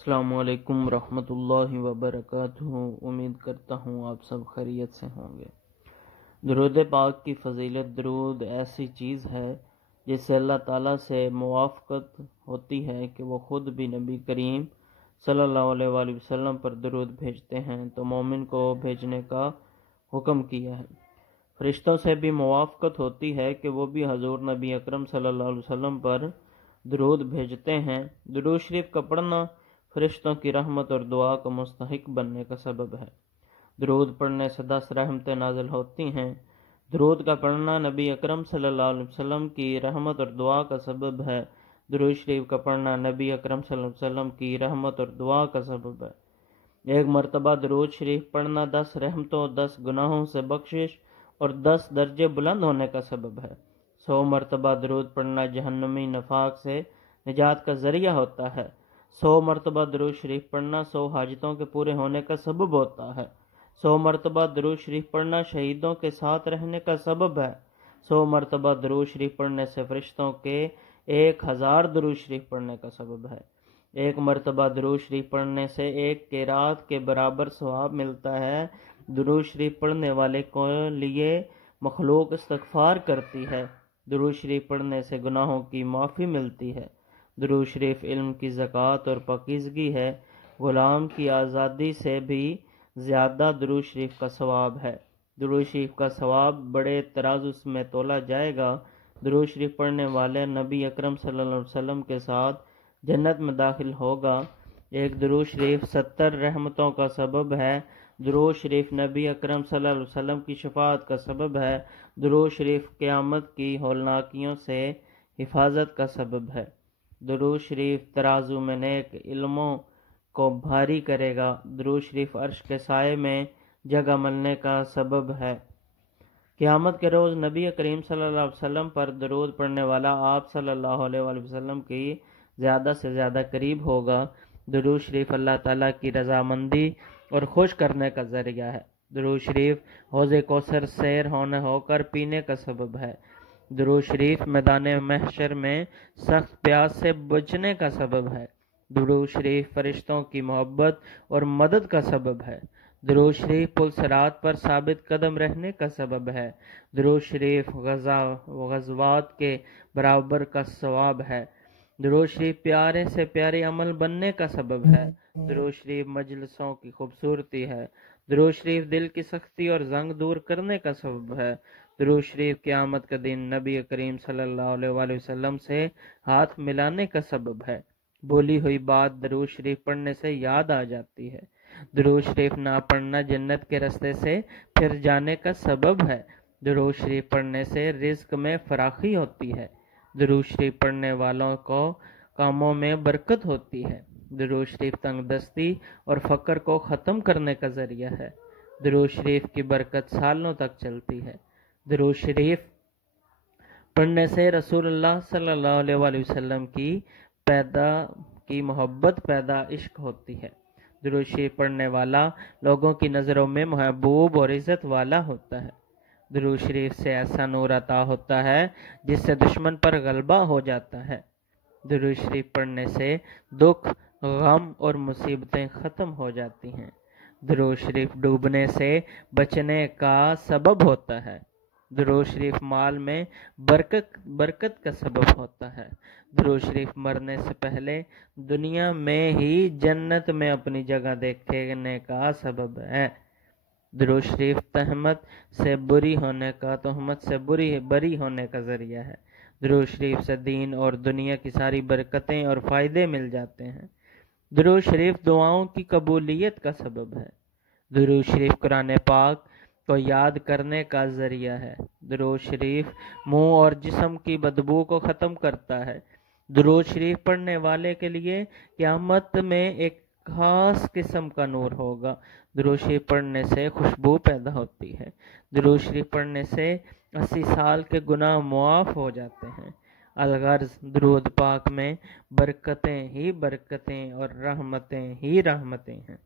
السلام علیکم ورحمۃ اللہ وبرکاتہ۔ امید کرتا ہوں آپ سب خیریت سے ہوں گے۔ درود پاک کی فضیلت، درود ایسی چیز ہے جس سے اللہ تعالیٰ سے موافقت ہوتی ہے کہ وہ خود بھی نبی کریم صلی اللہ علیہ وآلہ وسلم پر درود بھیجتے ہیں، تو مومن کو بھیجنے کا حکم کیا ہے۔ فرشتوں سے بھی موافقت ہوتی ہے کہ وہ بھی حضور نبی اکرم صلی اللہ علیہ وسلم پر درود بھیجتے ہیں۔ درود شریف کا پڑھنا فرشتوں کی رحمت اور دعا کا مستحق بننے کا سبب ہے۔ درود پڑھنے سے 10 رحمتیں نازل ہوتی ہیں۔ درود کا پڑھنا نبی اکرم صلی اللہ علیہ وسلم کی رحمت اور دعا کا سبب ہے۔ درود شریف کا پڑھنا نبی اکرم صلی اللہ علیہ وسلم کی رحمت اور دعا کا سبب ہے۔ ایک مرتبہ درود شریف پڑھنا 10 رحمتوں، 10 گناہوں سے بخشش اور 10 درجے بلند ہونے کا سبب ہے۔ 100 مرتبہ درود پڑھنا جہنمی نفاق سے نجات کا ذریعہ ہوتا ہے۔ 100 مرتبہ درود شریف پڑھنا 100 حاجتوں کے پورے ہونے کا سبب ہوتا ہے۔ 100 مرتبہ درود شریف پڑھنا شہیدوں کے ساتھ رہنے کا سبب ہے۔ 100 مرتبہ درود شریف پڑھنے سے فرشتوں کے 1000 درود شریف پڑھنے کا سبب ہے۔ ایک مرتبہ درود شریف پڑھنے سے 1 قرات کے برابر ثواب ملتا ہے۔ درود شریف پڑھنے والے کو لیے مخلوق استغفار کرتی ہے۔ درود شریف پڑھنے سے گناہوں کی معافی ملتی ہے۔ درود شریف علم کی زکوٰۃ اور پاکیزگی ہے۔ غلام کی آزادی سے بھی زیادہ درود شریف کا ثواب ہے۔ درود شریف کا ثواب بڑے ترازو میں تولا جائے گا۔ درود شریف پڑھنے والے نبی اکرم صلی اللہ علیہ وسلم کے ساتھ جنت میں داخل ہوگا۔ ایک درود شریف 70 رحمتوں کا سبب ہے۔ درود شریف نبی اکرم صلی اللہ علیہ وسلم کی شفاعت کا سبب ہے۔ درود شریف قیامت کی ہولناکیوں سے حفاظت کا سبب ہے۔ درود شریف ترازو میں نیک علموں کو بھاری کرے گا۔ درود شریف عرش کے سائے میں جگہ ملنے کا سبب ہے۔ قیامت کے روز نبی کریم صلی اللہ علیہ وسلم پر درود پڑھنے والا آپ صلی اللہ علیہ وآلہ وسلم کی زیادہ سے زیادہ قریب ہوگا۔ درود شریف اللہ تعالیٰ کی رضامندی اور خوش کرنے کا ذریعہ ہے۔ درود شریف حوض کوثر سیر ہو کر پینے کا سبب ہے۔ درود شریف میدان محشر میں سخت پیاس سے بچنے کا سبب ہے۔ درود شریف فرشتوں کی محبت اور مدد کا سبب ہے۔ درود شریف پل صراط پر ثابت قدم رہنے کا سبب ہے۔ درود شریف غزوات کے برابر کا ثواب ہے۔ درود شریف پیارے سے پیارے عمل بننے کا سبب ہے۔ درود شریف مجلسوں کی خوبصورتی ہے۔ درود شریف دل کی سختی اور زنگ دور کرنے کا سبب ہے۔ درود شریف قیامت کا دن نبی کریم صلی اللہ علیہ وآلہ وسلم سے ہاتھ ملانے کا سبب ہے۔ بولی ہوئی بات درود شریف پڑھنے سے یاد آ جاتی ہے۔ درود شریف نہ پڑھنا جنت کے راستے سے پھر جانے کا سبب ہے۔ درود شریف پڑھنے سے رزق میں فراخی ہوتی ہے۔ درود شریف پڑھنے والوں کو کاموں میں برکت ہوتی ہے۔ درود شریف تنگ دستی اور فقر کو ختم کرنے کا ذریعہ ہے۔ درود شریف کی برکت سالوں تک چلتی ہے۔ درود شریف پڑھنے سے رسول اللہ صلی اللہ علیہ وآلہ وسلم کی محبت پیدا عشق ہوتی ہے۔ درود شریف پڑھنے والا لوگوں کی نظروں میں محبوب اور عزت والا ہوتا ہے۔ درود شریف سے ایسا نور عطا ہوتا ہے جس سے دشمن پر غلبہ ہو جاتا ہے۔ درود شریف پڑھنے سے دکھ، غم اور مصیبتیں ختم ہو جاتی ہیں۔ درود شریف ڈوبنے سے بچنے کا سبب ہوتا ہے۔ درود شریف مال میں برکت کا سبب ہوتا ہے۔ درود شریف مرنے سے پہلے دنیا میں ہی جنت میں اپنی جگہ دیکھنے کا سبب ہے۔ درود شریف تہمت سے بری ہونے کا ذریعہ ہے۔ درود شریف سے دین اور دنیا کی ساری برکتیں اور فائدے مل جاتے ہیں۔ درود شریف دعاؤں کی قبولیت کا سبب ہے۔ درود شریف قرآن پاک کو یاد کرنے کا ذریعہ ہے۔ درود شریف منہ اور جسم کی بدبو کو ختم کرتا ہے۔ درود شریف پڑھنے والے کے لیے قیامت میں ایک خاص قسم کا نور ہوگا۔ درود شریف پڑھنے سے خوشبو پیدا ہوتی ہے۔ درود شریف پڑھنے سے 80 سال کے گناہ معاف ہو جاتے ہیں۔ الغرض درود پاک میں برکتیں ہی برکتیں اور رحمتیں ہی رحمتیں ہیں۔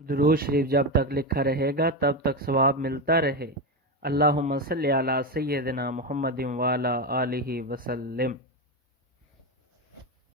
درود شریف جب تک لکھا رہے گا تب تک ثواب ملتا رہے۔ اللہم صلی علی سیدنا محمد وعلی آلہ وسلم۔